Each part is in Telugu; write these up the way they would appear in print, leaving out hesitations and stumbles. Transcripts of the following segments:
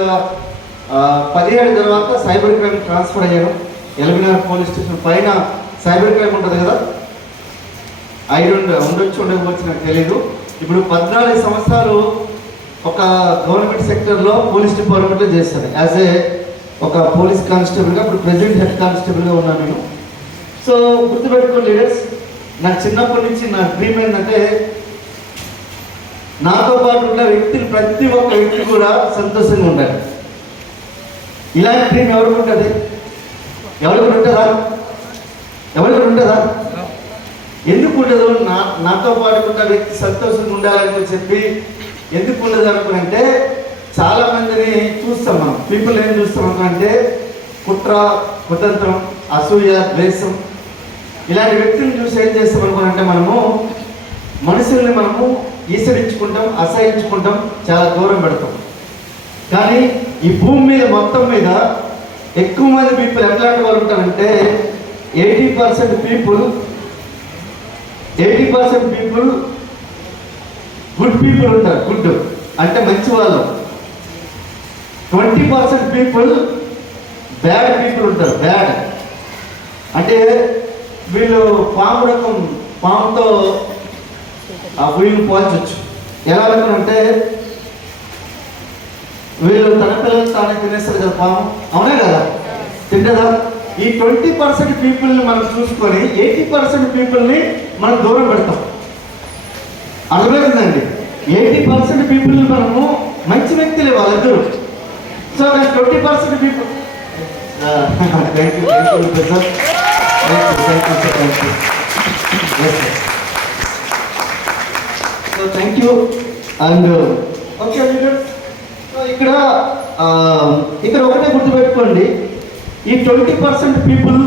2017 తర్వాత సైబర్ క్రైమ్ ట్రాన్స్ఫర్ అయ్యాను. ఎల్బీనగర్ పోలీస్ స్టేషన్ పైన సైబర్ క్రైమ్ ఉంటుంది కదా, ఉండకపోవచ్చు నాకు తెలీదు. ఇప్పుడు 14 సంవత్సరాలు ఒక గవర్నమెంట్ సెక్టర్లో పోలీస్ డిపార్ట్మెంట్లో చేస్తాను. యాజ్ ఏ ఒక పోలీస్ కానిస్టేబుల్గా ఇప్పుడు ప్రెసిడెంట్ హెడ్ కానిస్టేబుల్గా ఉన్నాను నేను. సో గుర్తుపెట్టుకోండి లీడర్స్, నాకు చిన్నప్పటి నుంచి నా డ్రీమ్ ఏంటంటే నాతో పాటు ఉన్న వ్యక్తులు ప్రతి ఒక్క వ్యక్తి కూడా సంతోషంగా ఉండాలి. ఇలాంటి డ్రీమ్ ఎవరికి ఉంటుంది? ఎవరికి ఉంటుందా? ఎవరికి ఉంటుందా? ఎందుకు ఉండదు? నాతో పాటు ఉన్న వ్యక్తి సంతోషంగా ఉండాలని చెప్పి ఎందుకు ఉండదు అనుకుంటే, చాలా మందిని చూస్తాం మనం. పీపుల్ ఏం చూస్తాం అనుకుంటే కుట్ర, కుతంత్రం, అసూయ, ద్వేషం ఇలాంటి వ్యక్తులను చూసి ఏం చేస్తాం అనుకుంటే మనము మనుషుల్ని మనము ఈసరించుకుంటాం, అసహించుకుంటాం, చాలా దూరం పెడతాం. కానీ ఈ భూమి మీద మొత్తం మీద ఎక్కువ మంది పీపుల్ ఎట్లాంటి వాళ్ళు ఉంటారంటే 80% పీపుల్ గుడ్ పీపుల్ ఉంటారు. గుడ్ అంటే మంచి వాళ్ళు. 20% పీపుల్ బ్యాడ్ పీపుల్ ఉంటారు. బ్యాడ్ అంటే వీళ్ళు పాముతో వీళ్ళు పోల్చొచ్చు. ఎలా అనుకుంటే వీళ్ళు తన పిల్లలు తానే తినేస్తారు కదా పాము, అవునా కదా? తింటదా? ఈ 20% పీపుల్ని మనం చూసుకొని 80% పీపుల్ని మనం దూరం పెడతాం. అర్థమైందండి? 80% పీపుల్ని మనము మంచి వ్యక్తులే వాళ్ళిద్దరు. So 20% people thank you. And okay leaders, ఇక్కడ ఒకటే గుర్తుపెట్టుకోండి, ఈ 20% పీపుల్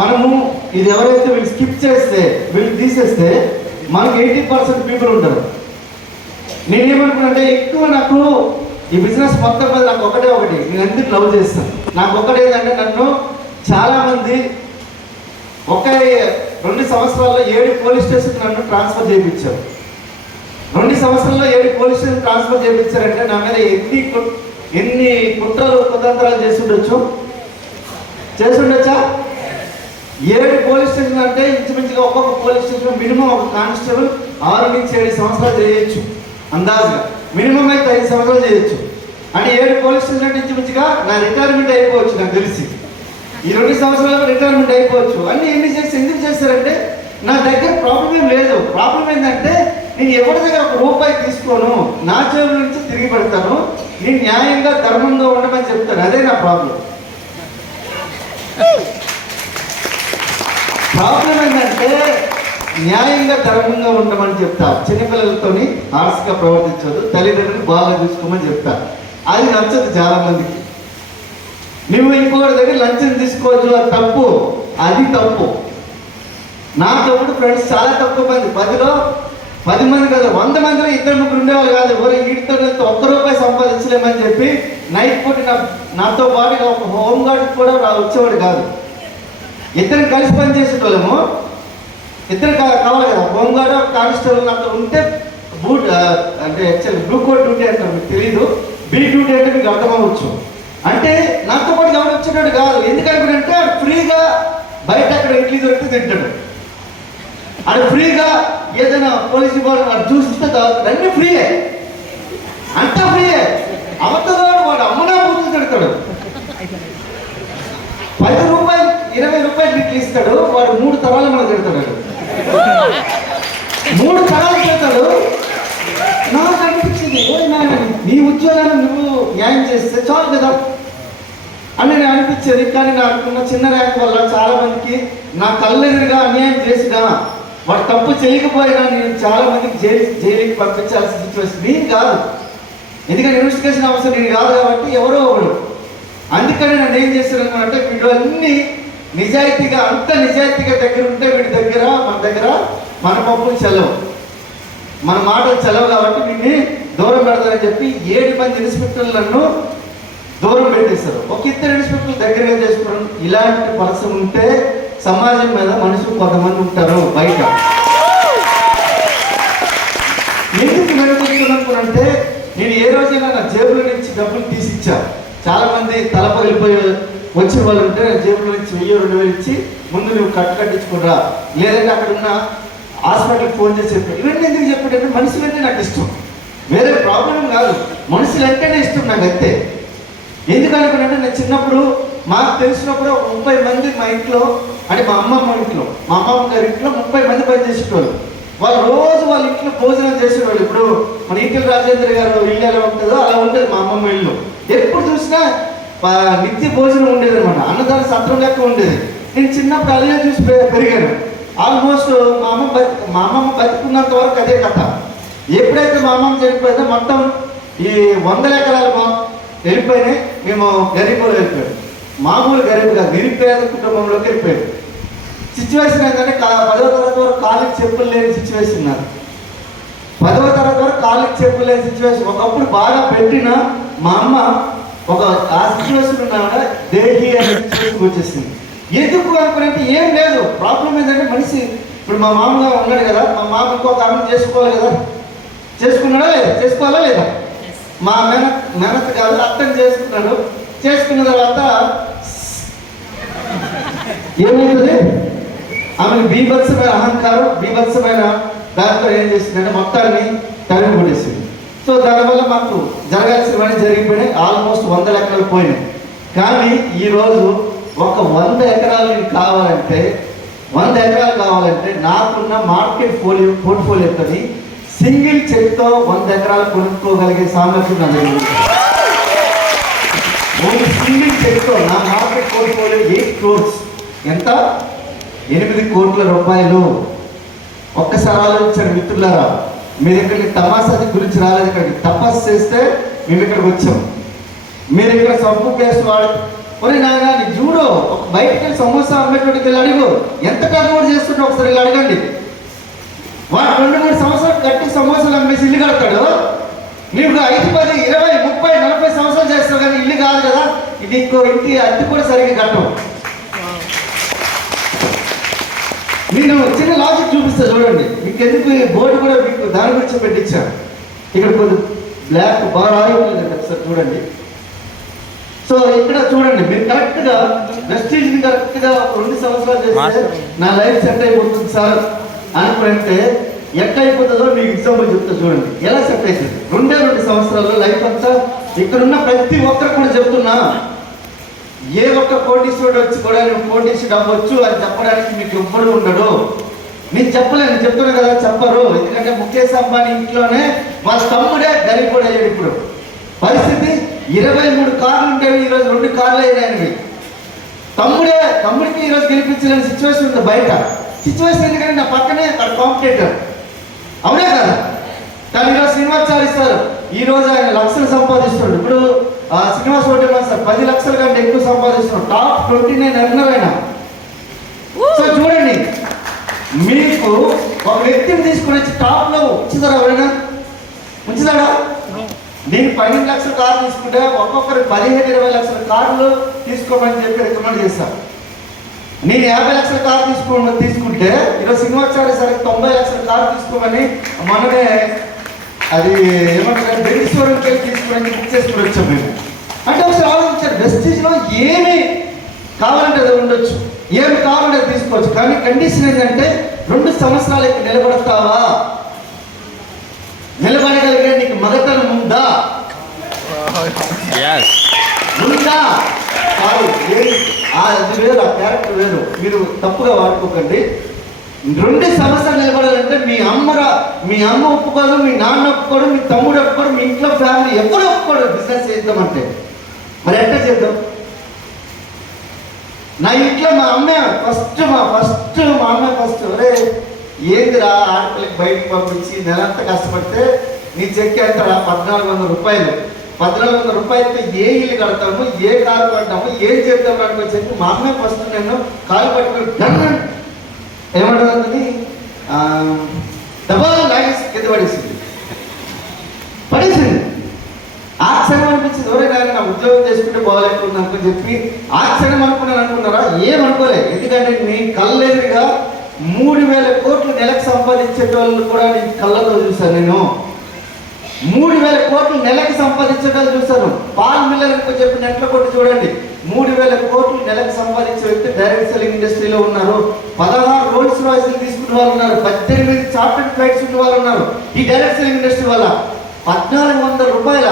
మనము ఇది ఎవరైతే వీళ్ళు స్కిప్ చేస్తే, వీళ్ళు తీసేస్తే మనకు 80% పీపుల్ ఉంటారు. నేనేమనుకున్నానంటే ఎక్కువ నాకు ఈ బిజినెస్ మొత్తం మీద నాకు ఒకటి నేను ఎందుకు లవ్ చేస్తాను. నాకు ఒకటేదంటే నన్ను చాలామంది 2 సంవత్సరాల్లో 7 పోలీస్ స్టేషన్కి నన్ను ట్రాన్స్ఫర్ చేయించారు. 2 సంవత్సరాల్లో 7 పోలీస్ స్టేషన్ ట్రాన్స్ఫర్ చేయించారంటే నా మీద ఎన్ని కుట్రలు, కుతంత్రాలు చేసి ఉండొచ్చా? 7 పోలీస్ స్టేషన్ అంటే ఇంచుమించుగా ఒక్కొక్క పోలీస్ స్టేషన్ మినిమం ఒక కానిస్టేబుల్ 6 నుంచి 7 సంవత్సరాలు చేయొచ్చు. అందాజుగా మినిమం అయితే 5 సంవత్సరాలు చేయొచ్చు. అంటే 7 పోలీస్ స్టేషన్ అంటే ఇంచుమించుగా నా రిటైర్మెంట్ అయిపోవచ్చు. నాకు తెలిసి ఈ 2 సంవత్సరాలకు రిటైర్మెంట్ అయిపోవచ్చు. అన్నీ ఎన్ని చేసి ఎందుకు చేస్తారంటే నా దగ్గర ప్రాబ్లం ఏం లేదు. ప్రాబ్లం ఏంటంటే నేను ఎవరి దగ్గర ₹1 తీసుకోను, నా జేబు నుంచి తిరిగి పెడతాను, నేను న్యాయంగా ధర్మంగా ఉండమని చెప్తాను. అదే నా ప్రాబ్లం. ఏంటంటే న్యాయంగా ధర్మంగా ఉండమని చెప్తా. చిన్నపిల్లలతోని హార్స్గా ప్రవర్తించదు, తల్లిదండ్రులు బాగా చూసుకోమని చెప్తా. అది నచ్చదు చాలా మందికి. నువ్వు ఇంకొకరి దగ్గర లంచం తీసుకోవచ్చు, అది తప్పు. అది తప్పు. నా తప్పుడు ఫ్రెండ్స్ చాలా తక్కువ మంది, 10లో 10 మంది కాదు, 100 మందిలో 2-3 ఉండేవాళ్ళు కాదు. వీటితో ₹1 సంపాదించలేమని చెప్పి నైట్ పూట నాతో పాటుగా ఒక హోంగార్డ్ కూడా వచ్చేవాడు కాదు. ఇద్దరు కలిసి పనిచేసేటోళ్ళము. ఇద్దరు కావాలి కదా, హోంగార్డ్ కానిస్టేబుల్ నాతో ఉంటే బూట్ అంటే యాక్చువల్ బ్లూ కోట్ డ్యూటీ అంటారు, మీకు తెలీదు. బీ డ్యూటీ అంటే మీకు అర్థమవచ్చు. అంటే నాతో పాటు ఎవరు వచ్చేటాడు కాదు. ఎందుకంటే ఆడు ఫ్రీగా బయట అక్కడ ఇడ్లీ దొరికితే తింటాడు. ఆడు ఫ్రీగా ఏదైనా పోలీస్ డిపార్ట్మెంట్ చూసిస్తే అన్నీ ఫ్రీయే, అంతా ఫ్రీయే. అవతలవాడు వాడు అమ్మనా పూర్తి తిడతాడు. ₹10 ₹20 ఇడ్లీ ఇస్తాడు, వాడు 3 తరాలు మనం తిడతాడు. 3 తరాలు తిడతాడు. నాకు అనిపించింది, నీ ఉద్యోగాన్ని నువ్వు న్యాయం చేస్తే చాలు కదా అని నేను అనిపించేది. కానీ నాకున్న చిన్న ర్యాంక్ వల్ల చాలా మందికి నా కళ్ళెదురుగా అన్యాయం చేసినా, వాడు తప్పు చేయకపోయినా నేను చాలా మందికి జైలుకి పంపించాల్సిన సిచ్యువేషన్. నేను కాదు, ఎందుకంటే ఇన్వెస్టిగేషన్ అవసరం నేను కాదు కాబట్టి ఎవరో ఒకడు. అందుకని నన్ను ఏం చేస్తాను అంటే, వీడు అన్ని నిజాయితీగా, అంత నిజాయితీగా దగ్గర ఉంటే వీడి దగ్గర మన పప్పులు చెలవు, మన మాటలు చెలవు కాబట్టి నిన్ను దూరం పెడతారని చెప్పి 7 మంది ఇన్స్పెక్టర్లు నన్ను దూరం పెట్టేస్తారు. ఒక 2 ఇన్స్పెక్టర్లు దగ్గరగా చేసుకోవడం. ఇలాంటి పర్సన్ ఉంటే సమాజం మీద మనుషులు కొంతమంది ఉంటారు బయట. ఎందుకు మెరుగుతున్నానంటే, నేను ఏ రోజైనా నా జేబుల నుంచి డబ్బులు తీసి ఇచ్చాం. చాలా మంది తల పగిలిపోయి వచ్చిన వాళ్ళు ఉంటే జేబులో నుంచి 1000-2000 ఇచ్చి ముందు నువ్వు కట్టించుకురా, లేదంటే అక్కడ ఉన్న హాస్పిటల్కి ఫోన్ చేసి చెప్పాను. ఇవన్నీ ఎందుకు చెప్పాడంటే మనుషులు అంటే నాకు ఇష్టం, వేరే ప్రాబ్లం కాదు, మనుషులు అంటేనే ఇష్టం నాకు అంతే. ఎందుకనుకున్నానంటే నేను చిన్నప్పుడు మాకు తెలిసినప్పుడు 30 మంది మా ఇంట్లో, అంటే మా అమ్మమ్మ ఇంట్లో, మా అమ్మమ్మ గారి ఇంట్లో 30 మంది పనిచేసేటోళ్ళు. వాళ్ళు రోజు వాళ్ళ ఇంట్లో భోజనం చేసేవాళ్ళు. ఇప్పుడు మన ఈటెల రాజేంద్ర గారు ఇల్లు ఎలా ఉంటుందో అలా ఉంటుంది మా అమ్మమ్మ ఇల్లు. ఎప్పుడు చూసినా నిత్య భోజనం ఉండేది అనమాట, అన్నదాన సత్రం లెక్క ఉండేది. నేను చిన్నప్పుడు అలాగే చూసి పెరిగాను. ఆల్మోస్ట్ మా అమ్మమ్మ బతుకున్నంత వరకు అదే కథ. ఎప్పుడైతే మా అమ్మమ్మ చనిపోయిందో మొత్తం ఈ 100 ఎకరాలు వెళ్ళిపోయినాయి. మేము గరీబులో వెళ్ళిపోయాం, మామూలు గరీబ్ కాదు, నిరుపేద కుటుంబంలోకి వెళ్ళిపోయాం. సిచ్యువేషన్ ఏంటంటే 10వ తరగతి వరకు కాళ్ళకి చెప్పులు లేని సిచ్యువేషన్ ఉన్నారు. 10వ తరగతి వరకు కాళ్ళకి చెప్పులు లేని సిచ్యువేషన్. ఒకప్పుడు బాగా పెట్టిన మా అమ్మ ఒక ఆ సిచ్యువేషన్ ఉన్నాక దేహి అనే సిచ్యువేషన్ వచ్చేసింది. ఎందుకు అనుకునేంటే ఏం లేదు, ప్రాబ్లం ఏంటంటే మనిషి ఇప్పుడు మా మామగా ఉన్నాడు కదా, మా మామ ఇంకొక అర్థం చేసుకోవాలి కదా, చేసుకున్నాడా లేదా, చేసుకోవాలా లేదా, మా మెనత్ కాదు అర్థం చేసుకున్నాడు. చేసుకున్న తర్వాత ఏమవుతుంది, ఆమె బీభత్సమైన అహంకారం, బీభత్సమైన దాంతో ఏం చేసిందంటే మొత్తాన్ని తరిమి కొట్టేసింది. సో దానివల్ల మాకు జరగాల్సినవన్నీ జరిగిపోయినాయి. ఆల్మోస్ట్ 100 ఎకరాలు పోయినాయి. కానీ ఈరోజు ఒక 100 ఎకరాలు కావాలంటే 100 ఎకరాలు కావాలంటే నాకున్న మార్కెట్ పోర్ట్ఫోలియోని సింగిల్ చెక్తో 100 ఎకరాలు కొనుక్కోగలిగే సామర్థ్యం నా దగ్గర. సింగిల్ చెక్తో నా మార్కెట్ పోర్ట్ఫోలియో 8 crores. ఎంత? 8 కోట్ల రూపాయలు. ఒక్కసారి ఆలోచించండి మిత్రులారా, మీరు ఇక్కడికి తమాషాది గురించి రాలేదు, ఇక్కడికి తపస్సు చేస్తే మేము ఇక్కడికి వచ్చాం. మీరు ఇక్కడ సబ్బు కేసు వాడు ఒరే నాయన నీ చూడు, ఒక బయటికి వెళ్ళి సమోసా అమ్మేటోడికి వెళ్ళి అడుగు, ఎంత కట్టుబడి చేస్తుంటే ఒకసారి వెళ్ళి అడగండి. వాడు 2-3 సంవత్సరాలు కట్టి సమోసాలు అమ్మేసి ఇల్లు కడతాడు. నీకు 5, 10, 20, 30, 40 సంవత్సరాలు చేస్తావు కానీ ఇల్లు కాదు కదా, ఇది ఇంకో ఇంటి అద్దె కూడా సరిగ్గా కట్టవు. నేను చిన్న లాజిక్ చూపిస్తా చూడండి, మీకు ఎందుకు ఈ బోర్డు కూడా మీకు దాని గురించి పెట్టించాను. ఇక్కడ కొద్ది బ్లాక్ బాగా రాయలేదు ఒకసారి చూడండి. సో ఇక్కడ చూడండి, మీరు కరెక్ట్గా వెస్టీజ్ కరెక్ట్గా 2 సంవత్సరాలు చేస్తే నా లైఫ్ సెట్ అయిపోతుంది సార్ అనుకుంటే ఎట్లా అయిపోతుందో మీకు ఎగ్జాంపుల్ చెప్తా చూడండి. ఎలా సెట్ అవుతుంది 2 సంవత్సరాల్లో లైఫ్ అంతా. ఇక్కడున్న ప్రతి ఒక్కరు కూడా చెప్తున్నా, ఏ ఒక్క కోటీశ్వరుడు వచ్చి కూడా నువ్వు కోటీశ్వరుడు అవ్వచ్చు అని చెప్పడానికి మీకు ఎవ్వరు ఉండడు. నేను చెప్పలేను, చెప్తున్నా కదా, చెప్పరు. ఎందుకంటే ముఖేష్ అంబానీ ఇంట్లోనే వాళ్ళ తమ్ముడే గరీబుడు అయ్యాడు. ఇప్పుడు పరిస్థితి 23 కార్లు ఉండేవి, ఈరోజు 2 కార్లు అయినాయి. తమ్ముడికి ఈరోజు గెలిపించలేని సిచ్యువేషన్ ఉంది బయట. సిచ్యువేషన్ ఎందుకంటే నా పక్కనే అక్కడ కాంపిటేటర్, అవునే కదా. కానీ ఈరోజు శ్రీనివాసాచారి సార్ ఈరోజు ఆయన లక్షలు సంపాదిస్తున్నాడు. ఇప్పుడు శ్రీనివాస్ హోటల్ సార్ 10 లక్షల కంటే ఎక్కువ సంపాదిస్తున్నాడు. టాప్ 29 ఎర్నర్ అయినా. సో చూడండి, మీకు ఒక వ్యక్తిని తీసుకుని వచ్చి టాప్లో ఉంచుతారా? ఎవరైనా ఉంచుతాడా? నేను 12 లక్షల కార్లు తీసుకుంటే ఒక్కొక్కరు 15-20 లక్షల కార్లు తీసుకోమని చెప్పి రికమెండ్ చేస్తాను. నేను 50 లక్షల కారు తీసుకుంటే ఈరోజు శ్రీనివాసాచారి సార్ 90 లక్షల కారు తీసుకోమని మననే అది ఏమంటారు బెంగళూరు తీసుకుని బుక్ చేసుకుని వచ్చాం మేము. అంటే ఒకసారి ఆలోచించారు, వెస్టీజ్లో ఏమి కావాలంటే అది ఉండొచ్చు, ఏమి కావాలంటే అది తీసుకోవచ్చు. కానీ కండిషన్ ఏంటంటే 2 సంవత్సరాలకి నిలబడతావా, నిలబడగలిగే నీకు మగతనం ఉందా ఉందా కాదు. అది వేరు, ఆ క్యారెక్టర్ వేరు. మీరు తప్పుగా వాడుకోకండి. 2 సంవత్సరాలు నిలబడాలంటే మీ అమ్మ ఒప్పుకోదు, మీ నాన్న ఒప్పుకోడు, మీ తమ్ముడు ఒప్పుకోడు, మీ ఇంట్లో ఫ్యామిలీ ఎవరు ఒప్పుకోడు బిజినెస్ చేద్దామంటే. మరి ఎట్లా చేద్దాం? నా ఇంట్లో మా అమ్మే ఫస్ట్ ఒరే ఏందిరా ఆడపిల్లకి బయటకు పంపించి నెలంతా కష్టపడితే నీ చెక్ ఎంత 1400 రూపాయలు. 1400 రూపాయలతో ఏ ఇల్లు కడతాము, ఏ కారు కడతాము, ఏం చేద్దాం అనుకో చెప్పి మా అమ్మే ఫస్ట్ నేను కాలు పట్టుకుని ఏమంటుందని డబ్బా లాగేసి కింద పడేసింది. ఆ క్షణం అనిపించింది, ఎవరైనా నా ఉద్యోగం చేసుకుంటే బాగాలేకుండా అనుకుని చెప్పి ఆ క్షణం అనుకున్నారా? ఏమనుకోలేదు. ఎందుకంటే నీ కళ్ళెదురుగా 3000 కోట్లు నెలకు సంపాదించే వాళ్ళు కూడా నీ కళ్ళతో చూశాను నేను. 3,000 కోట్లు నెలకు సంపాదించడం చూశాను. పాల్ మిల్లర్ చెప్పి నెట్లో కొట్టి చూడండి. 3,000 కోట్లు నెలకు సంపాదించే వ్యక్తి డైరెక్ట్ సెల్లింగ్ ఇండస్ట్రీలో ఉన్నారు. 16 రోల్స్ రాయిస్లు తీసుకున్న వాళ్ళు ఉన్నారు. 18 చార్టెడ్ ఫ్లైట్స్ ఉన్న వాళ్ళు ఉన్నారు. ఈ డైరెక్ట్ సెల్లింగ్ ఇండస్ట్రీ వల్ల 1,400 రూపాయల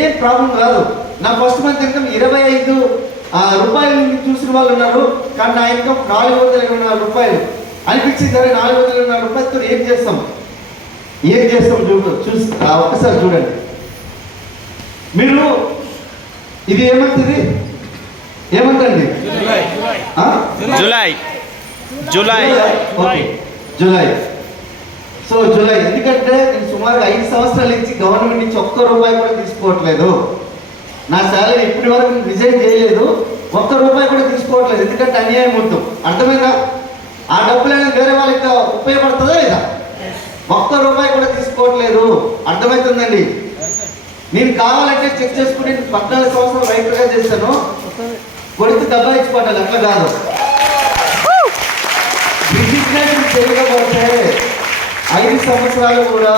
ఏం ప్రాబ్లం కాదు. నా ఫస్ట్ మంత్ ఇన్కమ్ 25 రూపాయలు చూసిన వాళ్ళు ఉన్నారు. కానీ నా ఇన్కమ్ 424 రూపాయలు అనిపించింది. సరే 424 రూపాయలతో ఏం చేస్తాం చూసి ఒక్కసారి చూడండి. మీరు ఇది ఏమంటుంది? ఏమంటండి? జూలై. సో జూలై ఎందుకంటే నేను సుమారు 5 సంవత్సరాల నుంచి గవర్నమెంట్ నుంచి ఒక్క రూపాయి కూడా తీసుకోవట్లేదు. నా శాలరీ ఇప్పటి వరకు రిజైన్ చేయలేదు. ఒక్క రూపాయి కూడా తీసుకోవట్లేదు. ఎందుకంటే అన్యాయం మొత్తం అర్థమైందా? ఆ డబ్బులైనా వేరే వాళ్ళకి ఉపయోగపడుతుందా లేదా? ఒక్క రూపాయి కూడా తీసుకోవట్లేదు. అర్థమవుతుందండి? నేను కావాలంటే చెక్ చేసుకుని 14 సంవత్సరాలు రైతుగా చేశాను. కొడుకు డబ్బా ఇచ్చిపోతాను, అట్లా కాదు. రిజిస్ట్రేషన్ చేయకపోతే 5 సంవత్సరాలు కూడా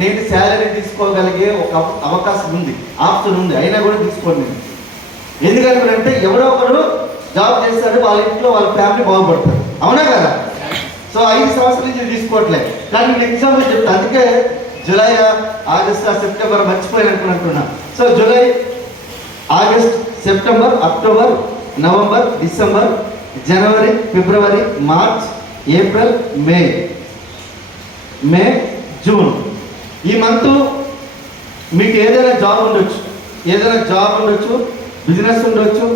నేను శాలరీ తీసుకోగలిగే ఒక అవకాశం ఉంది, ఆప్షన్ ఉంది. అయినా కూడా తీసుకోండి. ఎందుకంటే ఎవరో ఒకరు జాబ్ చేస్తారు, వాళ్ళ ఇంట్లో వాళ్ళ ఫ్యామిలీ బాగుపడతారు. అవునా కదా? సో 5 సంవత్సరాల నుంచి తీసుకోవట్లేదు. కానీ నేను ఎగ్జాంపుల్ చెప్తాను. అందుకే జూలై, ఆగస్ట్, సెప్టెంబర్ మర్చిపోయినట్టున్నా. So July, August, September, October, November, December, జనవరి, ఫిబ్రవరి, మార్చ్, ఏప్రిల్, మే, జూన్. ఈ మంత్ మీకు ఏదైనా జాబ్ ఉండొచ్చు, బిజినెస్ ఉండొచ్చు,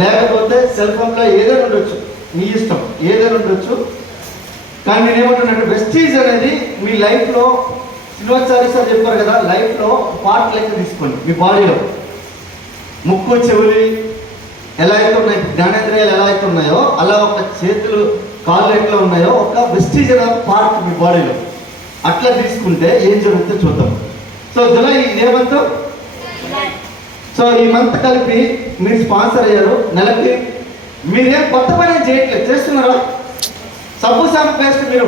లేకపోతే సెల్ ఫోన్లో ఏదైనా ఉండొచ్చు, మీ ఇష్టం, ఏదైనా ఉండొచ్చు. కానీ నేనేమంటున్నాను, వెస్టీజ్ అనేది మీ లైఫ్లో, శ్రీనివాచారి సార్ చెప్పారు కదా, లైఫ్లో పార్ట్ లెక్క తీసుకోండి. మీ బాడీలో ముక్కు, చెవులు ఎలా అయితే ఉన్నాయి, జ్ఞానేంద్రియాలు ఎలా అయితే ఉన్నాయో, అలా ఒక చేతులు, కాళ్ళు ఎట్లా ఉన్నాయో ఒక వెస్టీజ్ అనే పార్ట్ మీ బాడీలో అట్లా తీసుకుంటే ఏం జరుగుతుందో చూద్దాం. సో జూలై ఇదేమంత. సో ఈ మంత్ కలిపి మీరు స్పాన్సర్ అయ్యారు. నెలకి మీరేం కొత్త పని చేయట్లేదు, చేస్తున్నారా? సబ్బు షాంపూ పేస్ట్ మీరు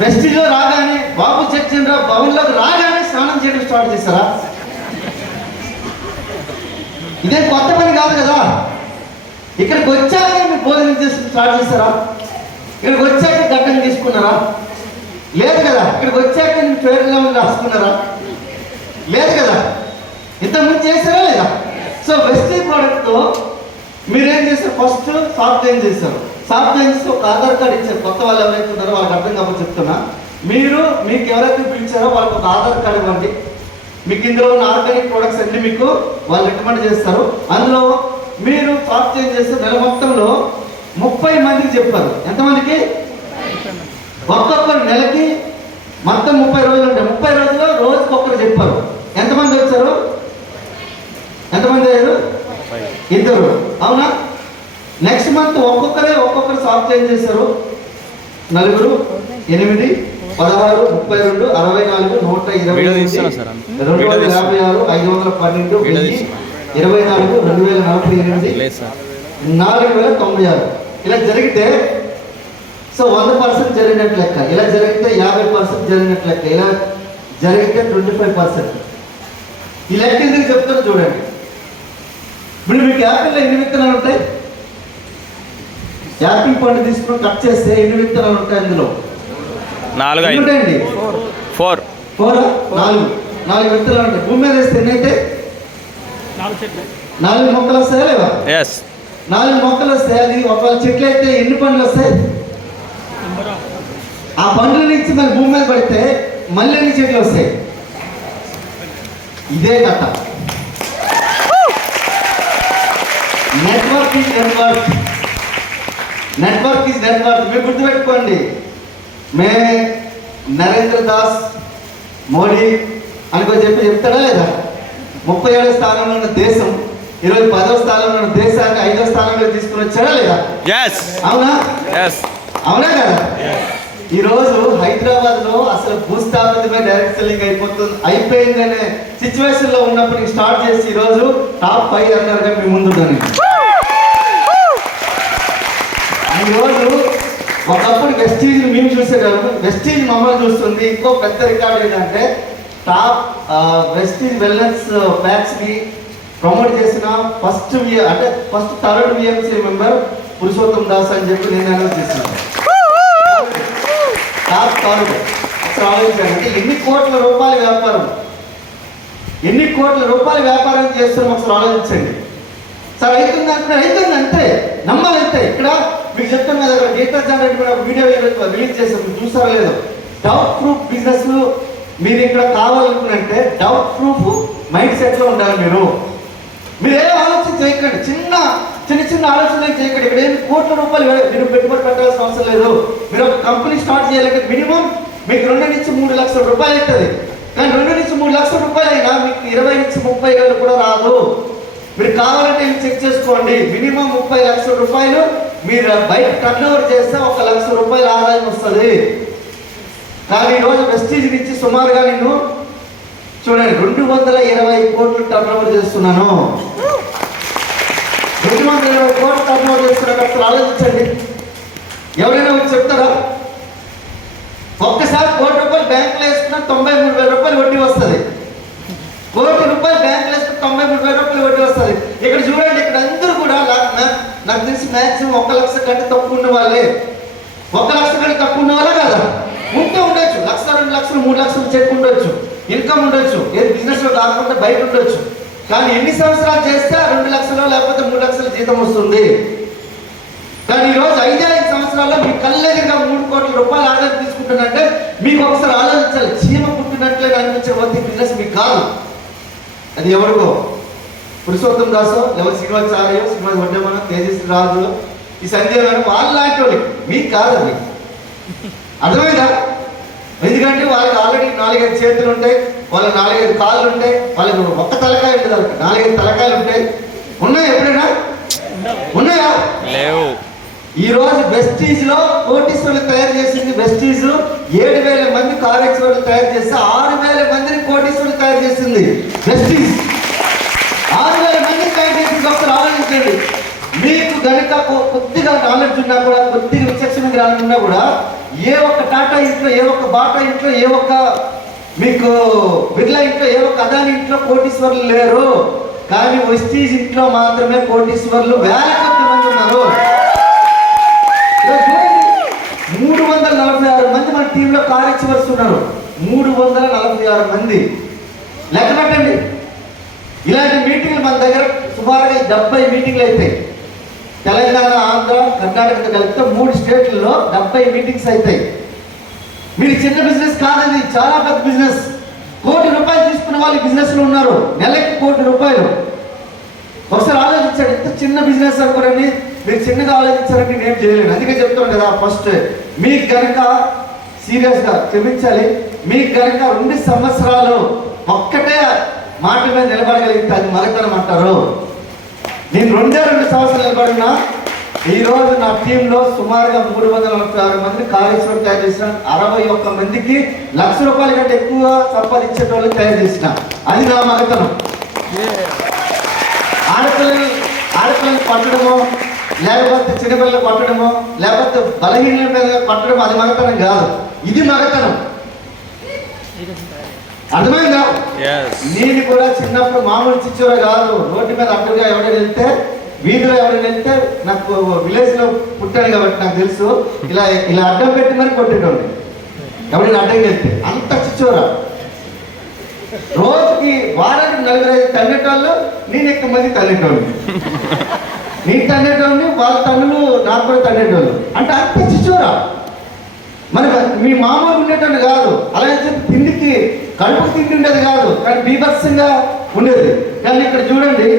వెస్టీజ్లో రాగానే, బాబు చర్చంద్ర భవన్లోకి రాగానే స్నానం చేయడం స్టార్ట్ చేస్తారా? ఇదే కొత్త పని కాదు కదా. ఇక్కడికి వచ్చాక మీరు భోజనం చేసి స్టార్ట్ చేస్తారా? ఇక్కడికి వచ్చాక గడ్డం తీసుకున్నారా? లేదు కదా. ఇక్కడికి వచ్చాక మీరు ఫేర్గా రాసుకున్నారా? లేదు కదా. ఇంతకుముందు చేస్తారా లేదా? సో వెస్టీజ్ ప్రోడక్ట్తో మీరేం చేస్తారు? ఫస్ట్ సాఫ్ట్ ఏం చేస్తారు? సాఫ్ట్ చేసి ఒక ఆధార్ కార్డు ఇచ్చారు. కొత్త వాళ్ళు ఎవరైతే ఉన్నారో వాళ్ళకి అర్థం కాబట్టి చెప్తున్నా. మీకు ఎవరైతే పిలిచారో వాళ్ళకి ఒక ఆధార్ కార్డు ఇవ్వండి. మీకు ఇందులో ఉన్న ఆర్గానిక్ ప్రొడక్ట్స్ అన్ని మీకు వాళ్ళు రికమెండ్ చేస్తారు. అందులో మీరు సాఫ్ట్ చేంజ్ చేస్తే నెల మొత్తంలో 30 మందికి చెప్పారు. ఎంతమందికి? ఒక్కొక్కరు నెలకి మొత్తం 30 రోజులు ఉంటాయి. 30 రోజుల్లో రోజుకి ఒక్కరు చెప్పారు. ఎంతమంది వచ్చారు? ఎంతమంది అయ్యారు? 2. అవునా? నెక్స్ట్ మంత్ ఒక్కొక్కరు సాఫ్ట్ చేంజ్ చేశారు. 4, 8, 16, 32, 64, 128, 256, 512, 1024, 2048, 4096 ఇలా జరిగితే, సో 100% జరిగినట్టు లెక్క. ఇలా జరిగితే 50% జరిగినట్టు లెక్క. ఇలా జరిగితే 25%. ఈ లెక్క ఎందుకు చెప్తాను చూడండి. ఇప్పుడు మీకు యాపిల్లో ఎన్ని విత్తనాలు ఉంటాయి? యాపిల్ పండు తీసుకుని కట్ చేస్తే ఎన్ని విత్తనాలు ఉంటాయి? అందులో 4 ఉంటాయండి. 4 4 విత్తనాలు ఉంటాయి. భూమి మీద వేస్తే ఎన్ని అయితే 4 మొక్కలు వస్తాయా లేవా? 4 మొక్కలు వస్తాయి. అది ఒకవేళ చెట్లు అయితే ఎన్ని పండ్లు వస్తాయి? ఆ పండ్ల నుంచి మళ్ళీ భూమి మీద పడితే మళ్ళీ ఎన్ని చెట్లు వస్తాయి? ఇదే కథ. Network is network. మీరు గుర్తుపెట్టుకోండి. నరేంద్ర దాస్ మోడీ అనుకో చెప్తాడా లేదా? 37వ స్థానంలో ఉన్న దేశం ఈరోజు 10వ స్థానంలో ఉన్న దేశాన్ని 5వ స్థానంలో తీసుకుని వచ్చాడా లేదా? అవునా? అవునా కదా? ఈరోజు హైదరాబాద్ లో అసలు భూస్థాపితమే డైరెక్ట్ సెల్లింగ్ అయిపోయిందనే సిచ్యువేషన్ లో ఉన్నప్పుడు స్టార్ట్ చేసి ఈరోజు టాప్ 5 రన్నర్గా మీ ముందున్నాను. ఈరోజు ఒకప్పుడు వెస్టీజ్ మేము చూసేవాళ్ళం, వెస్టీజ్ మమ్మల్ని చూస్తుంది. ఇంకో పెద్ద రికార్డు ఏంటంటే టాప్ వెస్టీజ్ వెల్నెస్ ప్యాక్స్ ని ప్రమోట్ చేసిన first third VMC member Purushottam Das అని చెప్పి నేను అనౌన్స్ చేస్తున్నాను. Top third. అసలు ఆలోచించాను, అంటే ఎన్ని కోట్ల రూపాయల వ్యాపారం, ఎన్ని కోట్ల రూపాయల వ్యాపారం చేస్తున్నాం ఒకసారి ఆలోచించండి. సార్ అవుతుంది అంటున్నారు, అవుతుంది అంతే, నమ్మాలంతే. ఇక్కడ మీకు చెప్తాను కదా, గీతా జనరేట్ కూడా వీడియో రిలీజ్ చేస్తాం, మీరు చూసారో లేదో. డౌట్ ప్రూఫ్ బిజినెస్ మీరు ఇక్కడ కావాలనుకుంటే డౌట్ ప్రూఫ్ మైండ్ సెట్లో ఉండాలి. మీరు ఏం ఆలోచన చేయకండి, చిన్న చిన్న ఆలోచనలు చేయకండి. ఇక్కడ ఏమి కోట్ల రూపాయలు మీరు పెట్టుబడి పెట్టాల్సిన అవసరం లేదు. మీరు ఒక కంపెనీ స్టార్ట్ చేయాలంటే మినిమం మీకు 2 నుంచి 3 లక్షల రూపాయలు అవుతుంది. కానీ 2 నుంచి 3 లక్షల రూపాయలు అయినా మీకు 20 నుంచి 30 వేలు కూడా రాదు. మీరు కావాలంటే చెక్ చేసుకోండి. మినిమం 30 లక్షల రూపాయలు మీరు బయట టర్న్ ఓవర్ చేస్తే 1 లక్ష రూపాయల ఆదాయం వస్తుంది. కానీ ఈరోజు వెస్టీజ్ నుంచి సుమారుగా నేను చూడండి 220 కోట్లు టర్న్ ఓవర్ చేస్తున్నాను. 220 కోట్లు టర్న్ ఓవర్ చేస్తున్నాను. అసలు ఆలోచించండి, ఎవరైనా వచ్చి చెప్తారా? ఒక్కసారి ₹1,00,000 బ్యాంకులో వేసుకున్నా 93,000 రూపాయలు వడ్డీ వస్తుంది. ₹1,00,000 బ్యాంకులో వేసుకుని 93,000 రూపాయలు వడ్డీ వస్తుంది. ఇక్కడ చూడండి, ఇక్కడ అందరూ కూడా నాకు తెలిసి మ్యాక్సిమం 1 లక్ష కంటే తక్కువ ఉన్న వాళ్ళే. 1 లక్ష కంటే తక్కువ ఉన్న వాళ్ళే కదా, ఉంటే ఉండొచ్చు. 1 లక్ష, 2 లక్షలు, 3 లక్షలు చెక్ ఉండొచ్చు, ఇన్కమ్ ఉండొచ్చు, ఏది బిజినెస్ లో కాకుండా బయట ఉండొచ్చు. కానీ ఎన్ని సంవత్సరాలు చేస్తే 2 లక్షలు లేకపోతే 3 లక్షల జీతం వస్తుంది. కానీ ఈరోజు 5 సంవత్సరాల్లో మీ కళ్ళెదురుగా 3 కోట్ల రూపాయలు ఆదాయం తీసుకుంటున్నంటే మీకు ఒకసారి ఆలోచించాలి. చీమ పుట్టినట్లే అనిపించే బిజినెస్ మీకు కాదు, అది ఎవరికో. పురుషోత్తం దాసో, ఎవరు శ్రీనివాచార్య, శ్రీనివాస్ వడ్డేమన, తేజస్వి రాజు, ఈ సంజయ్ గారు, వాళ్ళ లాంటి వాళ్ళకి మీకు కాదు అది. అర్థమైందా? ఎందుకంటే వాళ్ళకి ఆల్రెడీ 4-5 చేతులు ఉంటాయి, వాళ్ళకి 4-5 కాళ్ళు ఉంటాయి, వాళ్ళకి ఒక్క తలకాయ ఉంటుంది, వాళ్ళకి 4-5 తలకాయలు ఉంటాయి. ఉన్నాయా? ఎప్పుడైనా ఉన్నాయా? లేవు. ఈ రోజు వెస్టీజ్ లో కోటీశ్వరులు తయారు చేసింది వెస్టీజ్. 7,000 మంది కార్యక్రమాలు తయారు చేస్తే 6,000 మందిని కోటీశ్వరులు తయారు చేసింది వెస్టీజ్. 6,000 మందిని తయారు చేసింది. ఒకసారి ఆలోచించండి. మీకు గనుక కొద్దిగా నాలెడ్జ్ ఉన్నా కూడా, కొద్దిగా విచక్షణ జ్ఞానం ఉన్నా కూడా, ఏ ఒక్క టాటా ఇంట్లో, ఏ ఒక్క బాటా ఇంట్లో, ఏ ఒక్క మీకు బిర్లా ఇంట్లో, ఏ ఒక్క అదాని ఇంట్లో కోటీశ్వరులు లేరు. కానీ వెస్టీజ్ ఇంట్లో మాత్రమే కోటీశ్వరులు వేల కొద్ది మంది ఉన్నారు. 346 మంది మన టీంలో కార్యక్రమర్స్ ఉన్నారు. 346 మంది లెక్క పెట్టండి. ఇలాంటి మీటింగ్లు మన దగ్గర సుమారుగా 70 మీటింగ్లు అవుతాయి. తెలంగాణ, ఆంధ్ర, కర్ణాటక కలిపితే 3 స్టేట్లలో 70 మీటింగ్స్ అవుతాయి. మీరు చిన్న బిజినెస్ కాదు, చాలా పెద్ద బిజినెస్. ₹1,00,000 తీసుకున్న వాళ్ళు బిజినెస్ లో ఉన్నారు. నెలకి ₹1,00,000. ఒకసారి ఆలోచించండి, ఎంత చిన్న బిజినెస్ అనుకోండి. మీరు చిన్నగా ఆలోచించారంటే నేను చేయలేను. అందుకే చెప్తాను కదా, ఫస్ట్ మీకు కనుక సీరియస్ గా క్షమించాలి. మీకు కనుక 2 సంవత్సరాలు ఒక్కటే మాట మీద నిలబడగలిగితే అది మగతనం అంటారు. నేను 2 సంవత్సరాలు నిలబడినా ఈ రోజు నా టీంలో సుమారుగా 346 మంది కార్యక్రమం తయారు చేసిన, 61 మందికి ₹1,00,000 కంటే ఎక్కువ సంపాదించే వాళ్ళు తయారు చేసిన. అది నా మగతనం. ఆడపిల్లలు పట్టడమో, లేకపోతే చిన్నపిల్లలు పట్టడమో, లేకపోతే బలహీనల మీద పట్టడం అది మగతనం కాదు, ఇది మగతనం. అర్థమైందా? నేను కూడా చిన్నప్పుడు మామూలు చిచ్చోర కాదు. రోడ్డు మీద అడ్డుగా ఎవరైనా వెళ్తే, వీధిలో ఎవరైనా వెళ్తే, నాకు విలేజ్ లో పుట్టాడు కాబట్టి నాకు తెలుసు, ఇలా ఇలా అడ్డం పెట్టి మరి కొట్టేటోండి ఎవరైనా అడ్డం వెళ్తే. అంత చిచ్చోర. రోజుకి వారానికి 4-5 తన్నేటోళ్ళు, నేను ఎక్కువ మంది తన్నేటోళ్ళు. నేను తన్నేటోళ్ళని, వాళ్ళ తన్నులు నాకు కూడా తన్నేటోళ్ళు. అంటే అంత చిచ్చోరా. మరి మీ మామూలు ఉండేటోళ్ళు కాదు. అలాగే చెప్పి తిండికి కడుపుకి తిండి ఉండేది కాదు, కానీ బీభత్సంగా ఉండేది. కానీ ఇక్కడ చూడండి,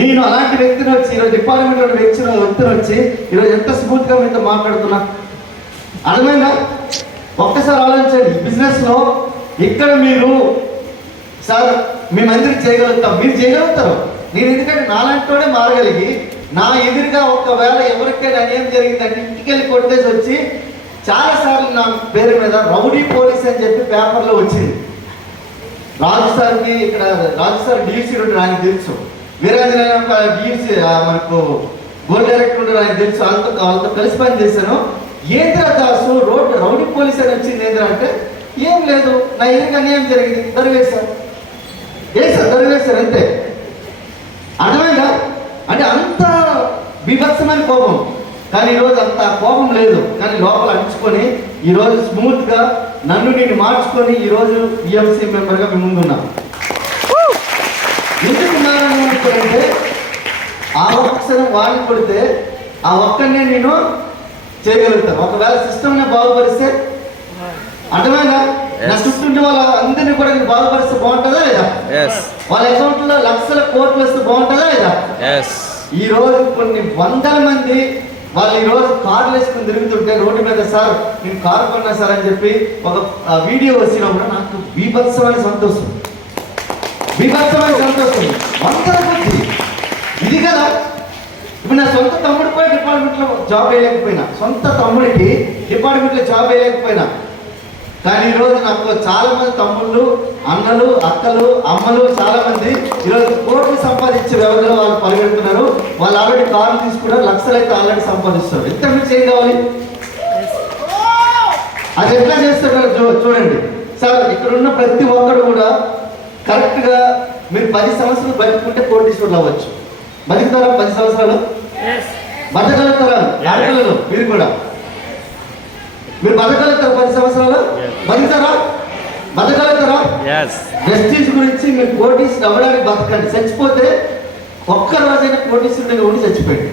నేను అలాంటి వ్యక్తిని వచ్చి, ఈరోజు డిపార్ట్మెంట్లో వ్యక్తిని వచ్చి ఈరోజు ఎంత స్మూత్గా మీతో మాట్లాడుతున్నా. అర్థమైందా? ఒక్కసారి ఆలోచించండి. బిజినెస్ లో ఇక్కడ మీరు సార్ మేమందరికి చేయగలుగుతాం, మీరు చేయగలుగుతారు. నేను ఎందుకంటే నాలాంటితోనే మారగలిగి, నా ఎదురుగా ఒకవేళ ఎవరికైనా అన్యాయం జరిగిందంటే ఇంటికెళ్ళి కొట్టేసి వచ్చి, చాలాసార్లు నా పేరు మీద రౌడీ పోలీస్ అని చెప్పి పేపర్లో వచ్చింది. రాజు సార్కి, ఇక్కడ రాజు సార్ డీసీ ఉంటాడు, ఆయనకు తెలుసు. వీరాంజనేయ ఒక డీసీ మనకు గోల్డ్ డైరెక్టర్ ఉండరు, ఆయన తెలుసు, వాళ్ళతో కలిసి పని చేశాను. ఏంద్రా దాసు రౌడీ పోలీస్ అని వచ్చింది ఏంద్రా అంటే, ఏం లేదు నా ఎదురుగా అన్యాయం జరిగింది, దొరివేశారు. దొరివేశారు అంతే. అర్థమైందా? అంటే అంత బీభత్సమైన కోపం. కానీ ఈరోజు అంత కోపం లేదు, కానీ లోపల అణుచుకొని ఈరోజు స్మూత్గా నేను మార్చుకొని ఈరోజు ఈఎంసీ మెంబర్గా మీ ముందున్నా. ఎందుకు ఉన్నారంటే ఆ ఒక్కసారి వాళ్ళని కొడితే ఆ ఒక్కనే నేను చేయగలుగుతాను. ఒకవేళ సిస్టమ్ని బాగుపరిస్తే, అర్థమైందా? నా చుట్టూ వాళ్ళ అందరినీ కూడా నేను బాగుపరిస్తే బాగుంటుందా లేదా? వాళ్ళ అకౌంట్లో లక్షల కోట్లు వస్తే బాగుంటుందా లేదా? ఈ రోజు కొన్ని వందల మంది వాళ్ళు ఈ రోజు కార్లు వేసుకుని తిరుగుతుంటే రోడ్డు మీద, సార్ నేను కారు కొన్నా సార్ అని చెప్పి ఒక వీడియో వచ్చినప్పుడు నాకు బీభత్సమైన సంతోషం. వందల మంది ఇది కదా. ఇప్పుడు నా సొంత తమ్ముడు పోయి డిపార్ట్మెంట్లో జాబ్ వేయలేకపోయినా, సొంత తమ్ముడికి డిపార్ట్మెంట్లో జాబ్ వేయలేకపోయినా, కానీ ఈరోజు నాకు చాలా మంది తమ్ముళ్ళు, అన్నలు, అక్కలు, అమ్మలు చాలా మంది ఈరోజు కోట్లు సంపాదించే వ్యవధిలో వాళ్ళు పరిగెడుతున్నారు. వాళ్ళు ఆల్రెడీ కార్లు తీసుకున్నారు, లక్షలు అయితే ఆల్రెడీ సంపాదిస్తారు. ఎంత మీరు చేయం కావాలి? అది ఎట్లా చేస్తున్నారు చూడండి సార్. ఇక్కడ ఉన్న ప్రతి ఒక్కరు కూడా కరెక్ట్గా మీరు 10 సంవత్సరాలు బతుకుంటే కోటీశ్వరులు అవ్వచ్చు. బతుకుతారా 10 సంవత్సరాలు? బతకలుగుతారా? ఆడపిల్లలు మీరు కూడా మీరు బతకలుగుతారు 10 సంవత్సరాలు? బతకలుగుతారా? జస్టిస్ గురించి మీరు కోటీశ్వరులు అవ్వడానికి బతకండి. చచ్చిపోతే ఒక్క రోజైనా కోటీశ్వరుడిగా ఉండి చచ్చిపోయింది.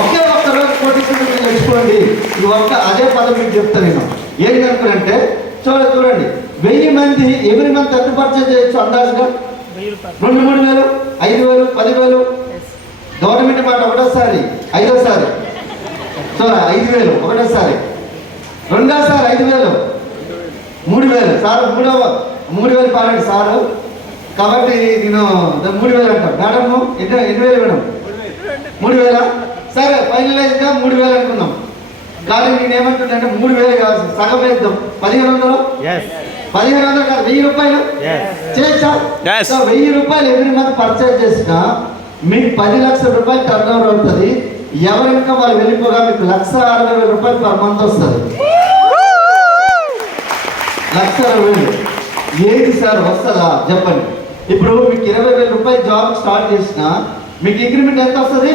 ఒక్క రోజు కోటీశ్వరుడిగా చచ్చిపోండి. ఇది అదే పదం మీకు చెప్తాను నేను. ఏంటి అనుకునంటే చూడండి, 1000 మంది ఎవరి మంత్ ఎంత పర్చేజ్ చేయొచ్చు అందాజుగా? 2,000, 3,000, 5,000, 10,000. గవర్నమెంట్ మాట ఒకటోసారి, ఐదోసారి 5,000 ఒకటోసారి, రెండోసారి 5,000, 3,000 సార్, 3,000 పాడండి సారు. కాబట్టి నేను 3,000 అంటాను. మేడము ఎన్ని వేలు మేడం? 3,000. సరే ఫైనలైజ్గా 3,000 అనుకుందాం. కానీ నేనేమంటుంటే 3,000 కాదు, సగం వేద్దాం. 1,500. 1,500 కాదు, 1,000 రూపాయలు చేయొచ్చా? 1,000 రూపాయలు ఎవరి మంది పర్చేజ్ చేసినా మీకు 10 లక్షల రూపాయలు టర్న్ ఓవర్ అవుతుంది. ఎవరింకా వాళ్ళు వెళ్ళిపోగా మీకు 1,60,000 రూపాయలు పర్ మంత్ వస్తుంది. 1,60,000 ఏది సార్ వస్తుందా చెప్పండి? ఇప్పుడు మీకు 20,000 రూపాయలు జాబ్ స్టార్ట్ చేసినా మీకు ఇంక్రిమెంట్ ఎంత వస్తుంది?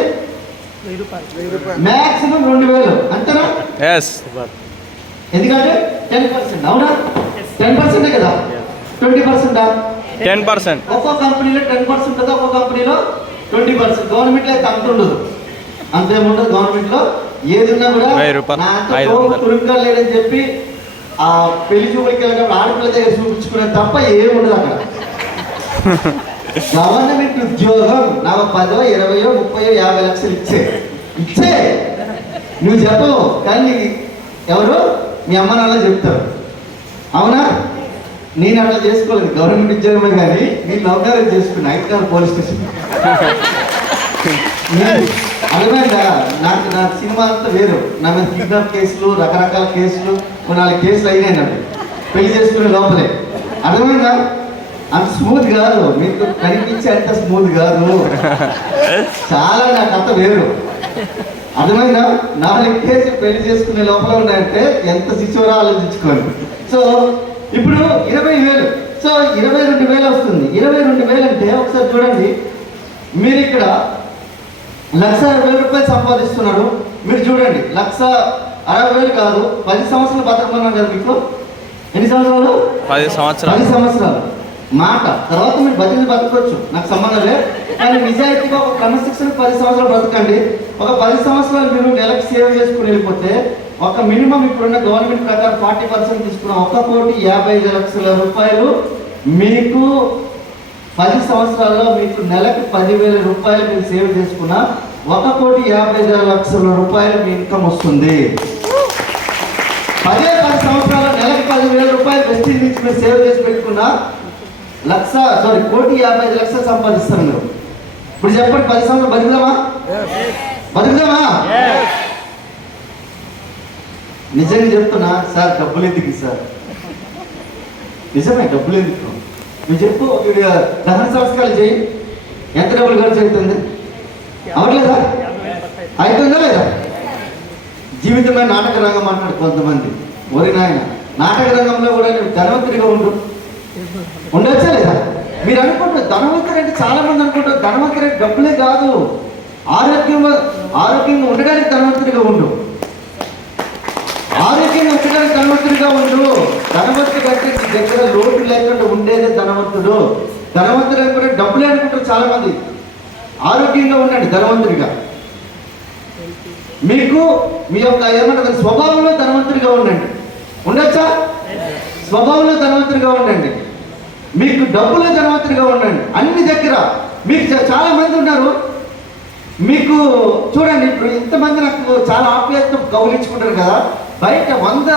మ్యాక్సిమం 2,000 అంతేనా? ఎందుకంటే 10%. అవునా? 10% కదా? 20%? 10%. ఒక్కో కంపెనీలో 10% ఉంటుంది, ఒక్కో కంపెనీలో 20%. గవర్నమెంట్లో అయితే అంత ఉండదు, అంతేముండదు. గవర్నమెంట్లో ఏదున్నా కూడా తురుంగా లేదని చెప్పి ఆ పెళ్లి చూపులకి వెళ్ళినప్పుడు ఆడపిల్ల దగ్గర చూపించుకునే తప్ప ఏముండదు అక్కడ. గవర్నమెంట్ ఉద్యోగం నాకు 10, 20, 30, 50 లక్షలు ఇచ్చే నువ్వు చెప్పవు, కానీ ఎవరు మీ అమ్మ నాన్న చెప్తారు. అవునా? నేను అట్లా చేసుకోలేదు, గవర్నమెంట్ ఉద్యోగమే. కానీ నేను లవ్ మ్యారేజ్ చేసుకున్నా హైదరాబాద్ పోలీస్ స్టేషన్. అర్థమైందా? నా సినిమా అంతా వేరు. నా మీద కిడ్నాప్ కేసులు, రకరకాల కేసులు, 4 కేసులు అయినాయి నాకు పెళ్లి చేసుకునే లోపలే. అర్థమైందా? అంత స్మూత్ కాదు, మీకు కనిపించే అంత స్మూత్ కాదు. చాలా నా కథ వేరు. అర్థమైందా? 4 కేసులు పెళ్లి చేసుకునే లోపల ఉన్నాయంటే ఎంత శిశువురా ఆలోచించుకోండి. సో ఇప్పుడు 20,000, సో 22,000 వస్తుంది. 22,000 అంటే ఒకసారి చూడండి, మీరు ఇక్కడ 1,60,000 రూపాయలు సంపాదిస్తున్నారు. మీరు చూడండి 1,60,000 కాదు, 10 సంవత్సరాలు బతకమన్నాను కదా మీకు. ఎన్ని సంవత్సరాలు? 10 సంవత్సరాలు మాట. తర్వాత మీరు బతకొచ్చు, నాకు సంబంధం లేదు. కానీ నిజాయితీగా ఒక క్రమశిక్షణ 10 సంవత్సరాలు బ్రతకండి. ఒక 10 సంవత్సరాలు మీరు నెలకు సేవ్ చేసుకుని వెళ్ళిపోతే ఒక మినిమం ఇప్పుడున్న గవర్నమెంట్ ప్రకారం 40% తీసుకున్న 1,55,00,000 రూపాయలు మీకు 10 సంవత్సరాల్లో మీకు నెలకు 10,000 రూపాయలు మీరు సేవ్ చేసుకున్న 1,55,00,000 రూపాయలు మీ ఇన్కమ్ వస్తుంది. 10 సంవత్సరాల్లో నెలకు 10,000 రూపాయలు వెస్టింగ్ నుంచి మీరు సేవ్ చేసి పెట్టుకున్న 1,55,00,000 సంపాదిస్తారు మీరు. ఇప్పుడు చెప్పండి, 10 సంవత్సరాలు బతుకుదామా? నిజంగా చెప్తున్నా సార్, డబ్బులు ఎందుకు సార్? నిజమే, డబ్బులు ఎందుకు? నువ్వు చెప్పు, దహన సంస్కారాలు చేయి, ఎంత డబ్బులు ఖర్చు అవుతుంది? అవట్లేదా? అవుతుందా లేదా? జీవితమే నాటక రంగం అంటాడు కొంతమంది. ఒరి నాయన, నాటక రంగంలో కూడా నువ్వు ధనవంతుడిగా ఉండొచ్చా లేదా? మీరు అనుకుంటారు ధనవంతుడు అంటే చాలా మంది అనుకుంటారు ధనవంతుడు అంటే డబ్బులే కాదు, ఆరోగ్యంగా ఉండడానికి ధనవంతుడిగా ఉండు. ఆరోగ్యంగా ఉండడానికి ధనవంతుడిగా ఉండు. ధనవంతుడు అంటే నీ దగ్గర లోటు లేకుండా ఉండేదే ధనవంతుడు. ధనవంతుడు అనుకుంటే డబ్బులే అనుకుంటారు చాలా మంది. ఆరోగ్యంగా ఉండండి ధనవంతుడిగా. మీకు మీ యొక్క ఏమంటారు స్వభావంలో ధనవంతుడిగా ఉండండి. ఉండొచ్చా? స్వభావంలో ధనవంతుడిగా ఉండండి. మీకు డబ్బులో ధనవంతుడిగా ఉండండి. అన్ని దగ్గర మీకు చాలా మంది ఉన్నారు. మీకు చూడండి, ఇప్పుడు ఇంతమంది నాకు చాలా ఆప్యాయత కౌలించుకుంటారు కదా. బయట 100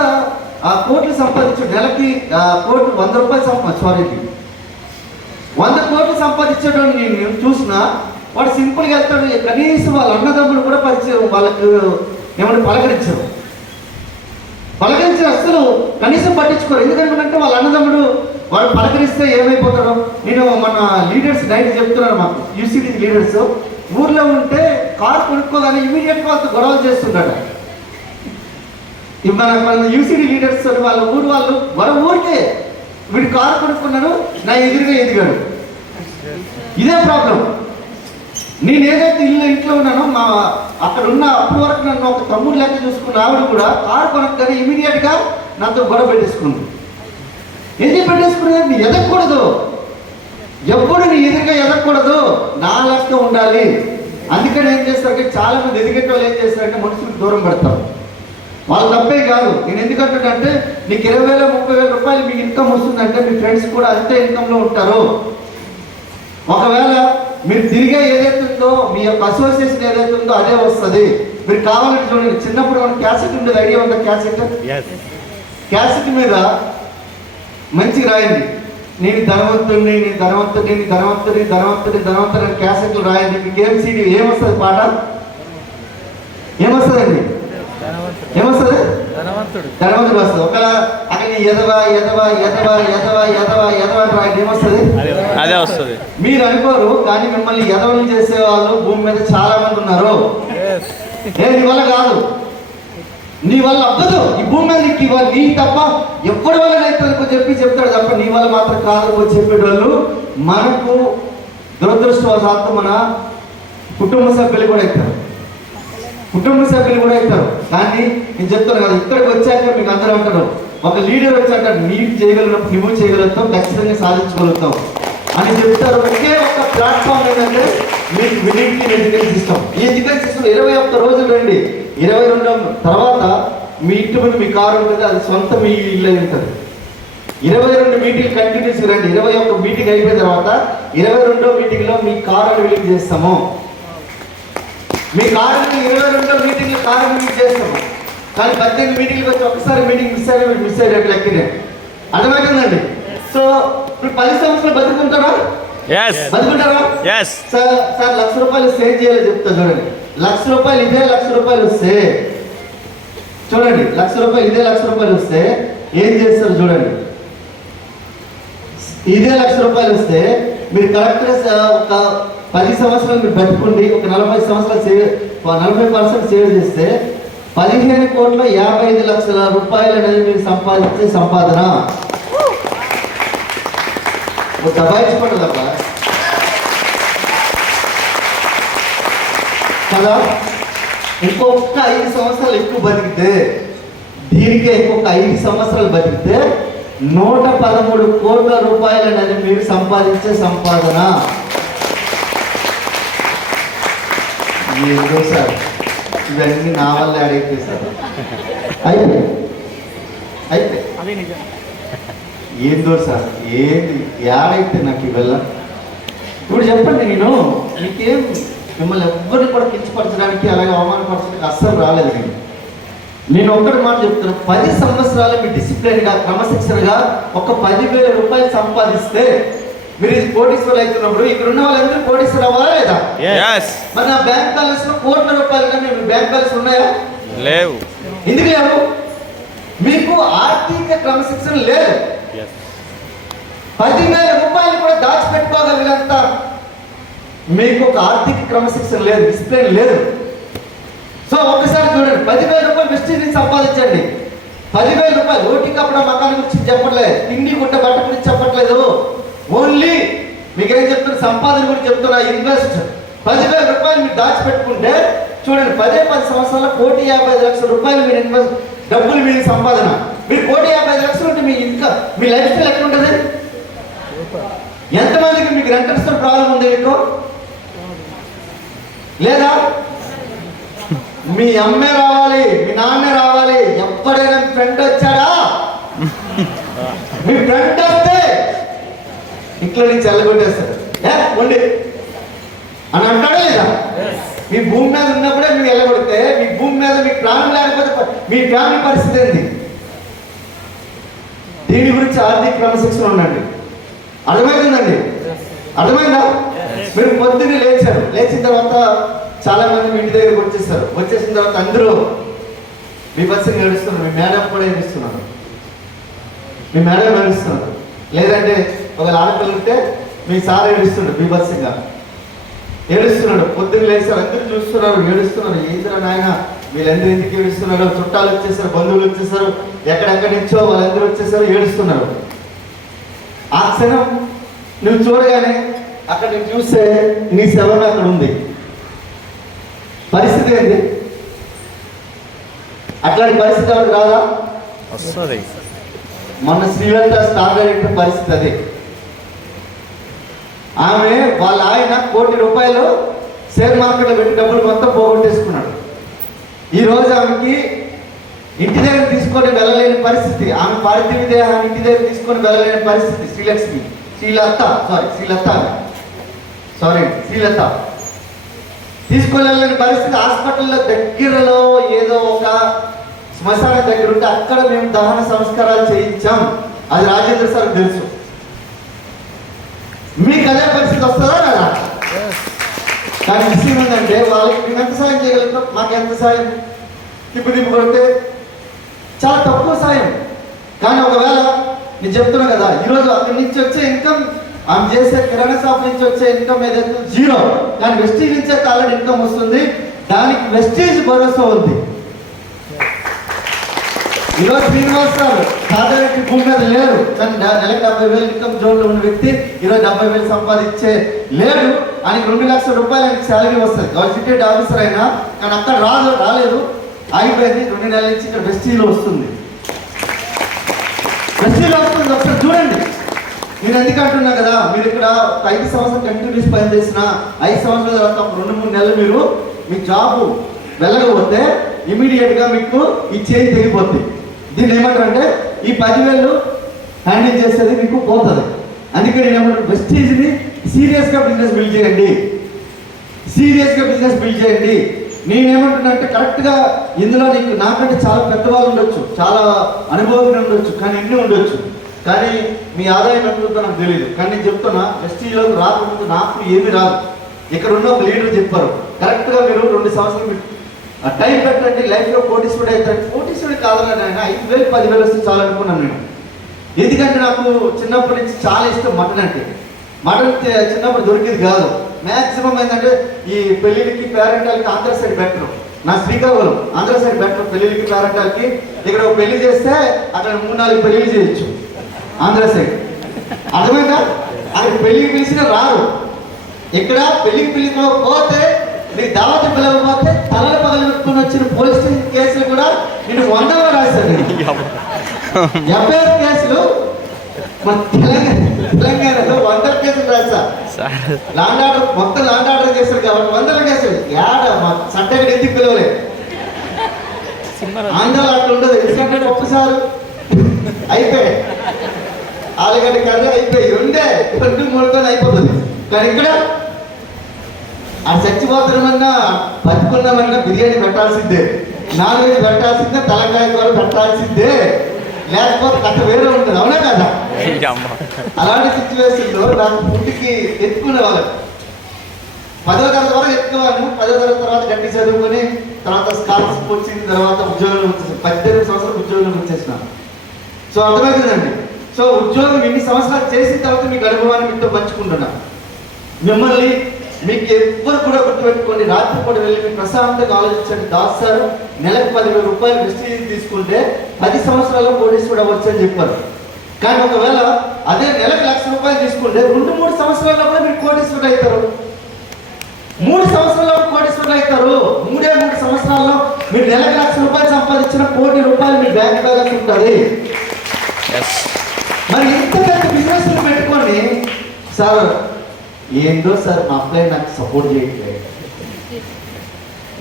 కోట్లు సంపాదించు నెలకి కోట్లు 100 రూపాయలు 100 కోట్లు సంపాదించడం నేను చూసినా వాడు సింపుల్గా వెళ్తాడు. కనీసం వాళ్ళ అన్నదమ్ములు కూడా పరిచయం వాళ్ళకు ఏమంటే పలకరించారు అసలు కనీసం పట్టించుకోరు. ఎందుకంటే వాళ్ళ అన్నదమ్ముడు వాడు పలకరిస్తే ఏమైపోతాడో. నేను మన లీడర్స్ నైట్ చెప్తున్నాను, మాకు యూసీడీ లీడర్స్ ఊర్లో ఉంటే కారు కొనుక్కోగానే ఇమీడియట్గా వాళ్ళతో గొడవలు చేస్తుంటాడు. మన యూసీడీ లీడర్స్ వాళ్ళ ఊరికే వీడు కారు కొనుక్కున్నాడు, నా ఎదురుగా ఎదిగాడు. ఇదే ప్రాబ్లం. నేను ఏదైతే ఇంట్లో ఉన్నానో అక్కడ ఉన్న అప్పటి వరకు నన్ను ఒక తమ్ముడు లెక్క చూసుకున్న ఆవిడ కూడా కారు కొనక్కనే ఇమీడియట్గా నాతో గొడవ పెట్టేసుకుంది. ఎందుకు పెట్టేసుకునేది? నీ ఎదగకూడదు, ఎప్పుడు నీ ఎదురుగా ఎదగకూడదు, నా లెక్క ఉండాలి. అందుకని ఏం చేస్తారంటే చాలా మంది ఎదిగేట వాళ్ళు ఏం చేస్తారంటే మనుషులకు దూరం పెడతారు. వాళ్ళు తప్పే కాదు. నేను ఎందుకంటే నీకు 20,000 30,000 రూపాయలు మీ ఇన్కమ్ వస్తుందంటే మీ ఫ్రెండ్స్ కూడా అంతే ఇన్కంలో ఉంటారు. ఒకవేళ మీరు తిరిగే ఏదైతే ఉందో మీ యొక్క అసోసియేషన్ ఏదైతే ఉందో అదే వస్తుంది. మీరు కావాలంటే చూడండి, చిన్నప్పుడు మనకు క్యాసెట్ ఉండేది, ఐడియా ఉందా? క్యాసెట్ మీద మంచిగా రాయండి, నేను ధనవంతుడిని అని క్యాసెట్లు రాయండి. మీకు ఏం సీడీ ఏమొస్తుంది? పాట ఏమొస్తుందండి? ధనవంతుడు వస్తుంది. ఒకవేళ అక్కడ ఎదవా రాయండి, ఏమొస్తుంది? అదే వస్తుంది. మీరు అనుకోరు, కానీ మిమ్మల్ని ఎదవలు చేసే వాళ్ళు భూమి మీద చాలా మంది ఉన్నారు. నీ వల్ల కాదు, నీ వల్ల అవ్వదు. ఈ భూమి మీద నీ తప్ప ఎప్పటి వల్ల రైతులకు చెప్తాడు తప్ప నీ వల్ల మాత్రం కాదు చెప్పేటోళ్ళు మనకు దురదృష్టవశాత్తు మన కుటుంబ సభ్యులు కూడా అవుతారు. కానీ నేను చెప్తాను కదా, ఇక్కడికి వచ్చాక మీకు అందరూ అంటారు, ఒక లీడర్ వచ్చాక నీకు చేయగలిగినప్పుడు నువ్వు చేయగలుగుతావు, ఖచ్చితంగా సాధించగలుగుతావు అని చెప్తారు. ఒకే ఒక ప్లాట్ఫామ్ ఏంటంటే మీకు వినింగ్ ఎడ్యుకేషన్ సిస్టమ్. ఈ ఎడ్యుకేషన్ సిస్టమ్ 21 రోజులు రండి. 22వ తర్వాత మీ ఇంటి ముందు మీ కారు ఉంటుంది, అది సొంత మీ ఇల్లు ఉంటుంది. 22 మీటింగ్ కంటిన్యూస్ రండి. 21 మీటింగ్ అయిపోయిన తర్వాత 22వ మీటింగ్లో మీ కారు రిలీజ్ చేస్తాము. మీ కారుని 22వ మీటింగ్లో కారు రిలీజ్ చేస్తాము. కానీ 18 మీటింగ్కి వచ్చి ఒకసారి మీటింగ్ మిస్ అయ్యేటట్లు లెక్కనే. అర్థమవుతుందండి? సో ఇప్పుడు 10 సంవత్సరాలు బతుకుంటారా? బతుకుంటారా? సార్ 1,00,000 రూపాయలు సేవ్ చేయాలో చెప్తా చూడండి. 1,00,000 రూపాయలు ఇదే 1,00,000 రూపాయలు వస్తే చూడండి, 1,00,000 రూపాయలు ఇదే 1,00,000 రూపాయలు వస్తే ఏం చేస్తారు చూడండి. ఇదే 1,00,000 రూపాయలు వస్తే మీరు కరెక్ట్గా ఒక 10 సంవత్సరాలు మీరు బతుకుండి ఒక 40 సంవత్సరాలు 40% సేవ్ చేస్తే 15,55 లక్షల రూపాయలు అనేది మీరు సంపాదించే సంపాదన. దబాయించుకోండి తప్ప కదా. ఇంకొక 5 సంవత్సరాలు ఎక్కువ బతికితే, దీనికే ఇంకొక 5 సంవత్సరాలు బతికితే 113 కోట్ల రూపాయలు అనేది మీరు సంపాదించే సంపాదన. ఏంటో సార్ ఇవన్నీ నా వల్ల అడిగితే సార్ అయితే ఏందో సార్ ఏది యాడైతే నాకు ఇవల్ల. ఇప్పుడు చెప్పండి, నేను మీకేం మిమ్మల్ని ఎవరిని కూడా కించపరచడానికి అలాగే అవమానపరచడానికి అస్సలు రాలేదు. నేను ఒక్కటి మాట చెప్తున్నాను, 10 సంవత్సరాలు మీ డిసిప్లిన్గా క్రమశిక్షణగా ఒక 10,000 రూపాయలు సంపాదిస్తే మీరు కోటీశ్వరులు అవుతున్నప్పుడు ఇక్కడ ఉన్న వాళ్ళందరూ కోటీశ్వరు అవ్వాలా లేదా? మరి నా బ్యాంక్ బ్యాలెన్స్ లో కోట్ల రూపాయలు కానీ మీ బ్యాంక్ బ్యాలెన్స్ ఉన్నాయా? లేవు. ఎందుకు లేవు? మీకు ఆర్థిక క్రమశిక్షణ లేదు. 10,000 రూపాయలు కూడా దాచిపెట్టుకోగలిగినంత మీకు ఒక ఆర్థిక క్రమశిక్షణ లేదు, డిసిప్లిన్ లేదు. సో ఒక్కసారి చూడండి, 10,000 రూపాయలు వెస్టీజ్ నుంచి సంపాదించండి. 10,000 రూపాయలు ఓటీ కప్పడ మకాన్ గురించి చెప్పట్లేదు, తిండి గుట్ట బట్ట గురించి చెప్పట్లేదు. ఓన్లీ మీకేం చెప్తున్నా, సంపాదన గురించి చెప్తున్నా. ఇన్వెస్ట్ 10,000 రూపాయలు మీరు దాచిపెట్టుకుంటే చూడండి, 10 సంవత్సరాల 1,50,00,000 రూపాయలు మీరు ఇన్వెస్ట్, డబ్బులు మీరు సంపాదన. మీరు 1,50,00,000 ఉంటే మీ ఇంకా మీ లైఫ్ స్టైల్ ఎట్లా ఉంటుంది? ఎంతమందికి మీకు రెంటర్స్ ప్రాబ్లం ఉంది? మీకు లేదా? మీ అమ్మే రావాలి, మీ నాన్నే రావాలి. ఎప్పుడైనా ఫ్రెండ్ వచ్చాడా? మీ ఫ్రెండ్ వస్తే ఇంట్లో నుంచి వెళ్ళగొట్టేస్తారు. ఉండి అని అంటాడా లేదా? మీ భూమి మీద ఉన్నప్పుడే మీరు వెళ్ళగొడితే, మీ భూమి మీద మీకు ప్రాణం లేకపోతే మీ ఫ్యామిలీ పరిస్థితి ఏంటి? దీని గురించి ఆర్థిక క్రమశిక్షణ ఉండండి. అర్థమైందండి? అర్థమైందా? మీరు పొద్దున్నే లేచారు, లేచిన తర్వాత చాలా మంది మీ ఇంటి దగ్గరకు వచ్చేస్తారు. వచ్చేసిన తర్వాత అందరూ మీ బస్సుని ఏడుస్తున్నారు, మీ మేడం కూడా ఏడుస్తున్నారు, మీ మేడం ఏడుస్తున్నారు. లేదంటే ఒక ఆడపిల్ల ఉంటే మీ సార్ ఏడుస్తున్నాడు, మీ బస్సుగా ఏడుస్తున్నాడు. పొద్దున్న లేచారు, అందరూ చూస్తున్నారు, ఏడుస్తున్నారు. ఏంద్రా నాయన వీళ్ళందరూ ఎందుకు ఏడుస్తున్నారు? చుట్టాలు వచ్చేసారు, బంధువులు వచ్చేసారు, ఎక్కడెక్కడి నుంచో వాళ్ళందరూ వచ్చేసారు, ఏడుస్తున్నారు. ఆ క్షణం నువ్వు చూడగానే అక్కడ నువ్వు చూస్తే నీ శవం అక్కడ ఉంది. పరిస్థితి ఏంటి? అట్లాంటి పరిస్థితి ఎవరికి రాదా? వస్తుంది. మన శ్రీలంక స్టార్ డైరెక్టర్ పరిస్థితి అదే. ఆమె వాళ్ళ ఆయన ₹1,00,00,000 షేర్ మార్కెట్లో పెట్టి డబ్బులు మొత్తం పోగొట్టేసుకున్నాడు. ఈరోజు ఆమెకి ఇంటి దగ్గర తీసుకొని వెళ్ళలేని పరిస్థితి. ఆమె పార్థివ దేహాన్ని ఇంటి దగ్గర తీసుకొని వెళ్ళలేని పరిస్థితి. శ్రీలత తీసుకొని వెళ్ళలేని పరిస్థితి. హాస్పిటల్లో దగ్గరలో ఏదో ఒక శ్మశానం దగ్గర ఉంటే అక్కడ మేము దహన సంస్కారాలు చేయించాం. అది రాజేంద్ర సార్ తెలుసు. మీకు అదే పరిస్థితి వస్తుందా కదా? కానీ విషయం ఏంటంటే వాళ్ళకి మేము ఎంత సాయం చేయగలుగుతాం? మాకు ఎంత సాయం? తిప్పు కొడితే చాలా తక్కువ సాయం. కానీ ఒకవేళ నేను చెప్తున్నా కదా, ఈరోజు అక్కడి నుంచి వచ్చే ఇన్కమ్, ఆమె చేసే కిరాణా షాప్ నుంచి వచ్చే ఇన్కమ్ ఏదైతే 0, కానీ వెస్టీజ్ నుంచే ఆల్రెడీ ఇన్కమ్ వస్తుంది. దానికి వెస్టీజ్ భరోసా ఉంది. ఈరోజు శ్రీనివాస్ గారు సాధారణ భూమి మీద లేరు, కానీ నెలకు 70,000 ఇన్కమ్ జోన్లో ఉన్న వ్యక్తి ఈరోజు 70,000 సంపాదించే లేడు. ఆయనకి 2,00,000 రూపాయలు ఆయనకి శాలరీ వస్తుంది. గవర్నమెంట్ ఆఫీసర్ అయినా, కానీ అక్కడ రాలేదు, ఆగిపోయింది. 2 నెలల నుంచి ఇక్కడ వెస్టీజ్లో వస్తుంది. ఒకసారి చూడండి. నేను ఎందుకు అంటున్నా కదా, మీరు ఇక్కడ 5 సంవత్సరాలు కంటిన్యూస్ పని చేసిన 5 సంవత్సరాల తర్వాత 2-3 నెలలు మీరు మీ జాబ్ వెళ్ళకపోతే ఇమీడియట్గా మీకు ఈ చేంజ్ తెగిపోతుంది. దీన్ని ఏమంటారంటే ఈ 10,000 హ్యాండిల్ చేసేది మీకు పోతుంది. అందుకే నేను ఏమంటాను, వెస్టీజ్ని సీరియస్గా బిజినెస్ బిల్డ్ చేయండి. నేనేమంటున్నా అంటే కరెక్ట్గా ఇందులో నీకు నాకంటే చాలా పెద్దవాళ్ళు ఉండొచ్చు, చాలా అనుభవం ఉండొచ్చు, కానీ ఇన్ని ఉండొచ్చు, కానీ మీ ఆదాయం ఎంత ఉందో నాకు తెలియదు. కానీ నేను చెప్తున్నా, వెస్టీజ్లోకి రాకముందు నాకు ఏమీ రాదు. ఇక్కడ ఉన్న ఒక లీడర్ చెప్పారు, కరెక్ట్గా మీరు 2 సంవత్సరాలు టైం పెట్టండి, లైఫ్లో కోటీశ్వరుడు అవుతాడు. కోటీశ్వరుడు కావాలని ఆయన 5,000 10,000 వస్తే చాలా అనుకున్నాను నేను. ఎందుకంటే నాకు చిన్నప్పటి నుంచి చాలా ఇష్టం మటన్ అంటే. మటన్ చిన్నప్పుడు దొరికేది కాదు. మ్యాక్సిమం ఏంటంటే ఈ పెళ్ళిళ్ళకి పేరెంటాలకి ఆంధ్ర సైడ్ బెటర్. నా శ్రీకాకుళం ఆంధ్ర సైడ్ బెటర్ పెళ్ళిళ్ళకి పేరెంటాలకి. ఇక్కడ ఒక పెళ్లి చేస్తే అక్కడ 3-4 పెళ్ళిళ్ళు చేయొచ్చు ఆంధ్ర సైడ్. అర్థమైందా? అక్కడ పెళ్ళికి పిలిచినా రారు. ఇక్కడ పెళ్లికి పోతే నీ దావతి పిలవకపోతే తలలు పగలబెట్టుకుని వచ్చిన పోలీస్ స్టేషన్ కేసులు కూడా నేను 100లో రాశాను. ఎఫ్ఐఆర్ కేసులు మన తెలంగాణలో 100 కేసులు రాశా. ల్యాండ్ ఆర్డర్ మొత్తం ల్యాండ్ ఆర్డర్ చేశారు కాబట్టి 100 కేసులు. మా చట్టం ఎందుకు పిలవలేదు? ఆంధ్రలో అట్లా ఉండదు. ఎందుకంటే ఒక్కసారి అయిపోయాయి, ఆలుగడ్డ కర్రీ అయిపోయి 2-3 అయిపోతుంది. కానీ ఇక్కడ ఆ చచ్చిపోతున్నామన్నా బతుకున్నామన్నా బిర్యానీ పెట్టాల్సిందే, నాన్ వెజ్ పెట్టాల్సిందే, తలకాయ కూర పెట్టాల్సిందే, లేకపోతే కథ వేరే ఉంటుంది. అవునా కదా? అలాంటి సిచ్యువేషన్లో నాకు ఫుడ్కి ఎత్తుకునే వాళ్ళకి 10వ తరగతి వరకు ఎత్తుకోవాలి. 10వ తరగతి తర్వాత గట్టి చదువుకొని తర్వాత స్కాలర్షిప్ వచ్చిన తర్వాత ఉద్యోగంలో వచ్చేసాను. 18 సంవత్సరాలు ఉద్యోగంలో వచ్చేసినాను. సో అర్థమవుతుందండి. సో ఉద్యోగం ఇన్ని సంవత్సరాలు చేసిన తర్వాత మీకు అనుభవాన్ని మీతో పంచుకుంటున్నాను. మిమ్మల్ని మీకు ఎవ్వరు కూడా గుర్తుపెట్టుకోండి, రాత్రి పూట వెళ్ళి మీరు ప్రశాంతంగా ఆలోచించండి. దాస్ సార్ నెలకు 10,000 రూపాయలు వెస్టీజ్ తీసుకుంటే 10 సంవత్సరాల్లో కోటీశ్వరుడు అవ్వచ్చు అని చెప్పారు. కానీ ఒకవేళ అదే నెలకు 1,00,000 రూపాయలు తీసుకుంటే 2-3 సంవత్సరాల్లో కూడా మీరు కోటీశ్వరుడు అవుతారు. 3 సంవత్సరాల్లో కోటీశ్వరులు అవుతారు. 3 సంవత్సరాల్లో మీరు నెలకు 1,00,000 రూపాయలు సంపాదించిన 1 కోటి రూపాయలు మీ బ్యాంక్ బ్యాలెన్స్ ఉంటుంది. మరి ఇంత పెద్ద బిజినెస్ పెట్టుకోండి. సార్ ఏందో సార్ మా అబ్బాయి నాకు సపోర్ట్ చేయట్లేదు,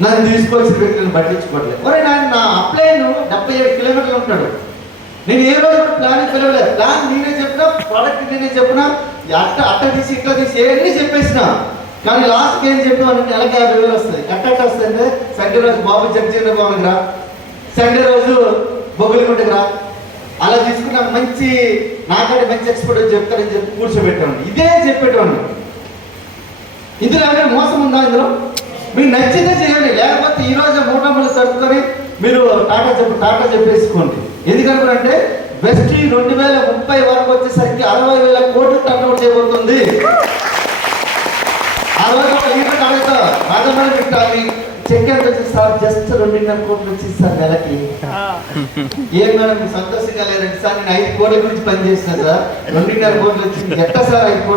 నన్ను తీసుకొచ్చిన వ్యక్తులను పట్టించుకోవట్లేదు. మరి నా అప్లైన్ 77 కిలోమీటర్లు ఉంటాడు. నేను ఏ రోజు కూడా ప్లాన్ పిలవలేదు. ప్లాన్ నేనే చెప్పినా, ప్రోడక్ట్ నేనే చెప్పినా, అట్ట తీసి ఇట్లా తీసి ఏమన్నీ చెప్పేసిన. కానీ లాస్ట్కి ఏం చెప్పాను, నెలకి 50,000 వస్తుంది. కట్టట్టు వస్తుంది. సండే రోజు బాబు జగజీవన భవన్కి రా, సండే రోజు బొగ్గులగుంటకి రా, అలా తీసుకున్నా మంచి నాకంటే మంచి ఎక్స్పర్ట్ చెప్తారని చెప్పి కూర్చోబెట్టాను. ఇదే చెప్పేటోండి. ఇందులో ఏమైనా మోసం ఉందా? ఇందులో మీకు నచ్చితే చేయండి, లేకపోతే ఈ రోజు మూటములు సర్దుకొని మీరు టాటా చెప్పేసుకోండి. ఎందుకంటే వెస్టీ 2030 వరకు వచ్చేసరికి 60,000 కోట్లు టర్నోవర్ చేయబోతుంది. ఆ రోజు ఒక లీడర్ అడుగుతా, రాజమని పెట్టాలి చెక్ ఎంత వచ్చింది సార్? జస్ట్ 2.5 కోట్లు వచ్చింది సార్ నెలకి. ఏం మేడం సంతోషంగా లేదండి సార్, నేను 5 కోట్ల గురించి పనిచేసిన సార్, 2.5 కోట్లు వచ్చింది. ఎట్లా సార్ 5 కోట్లు?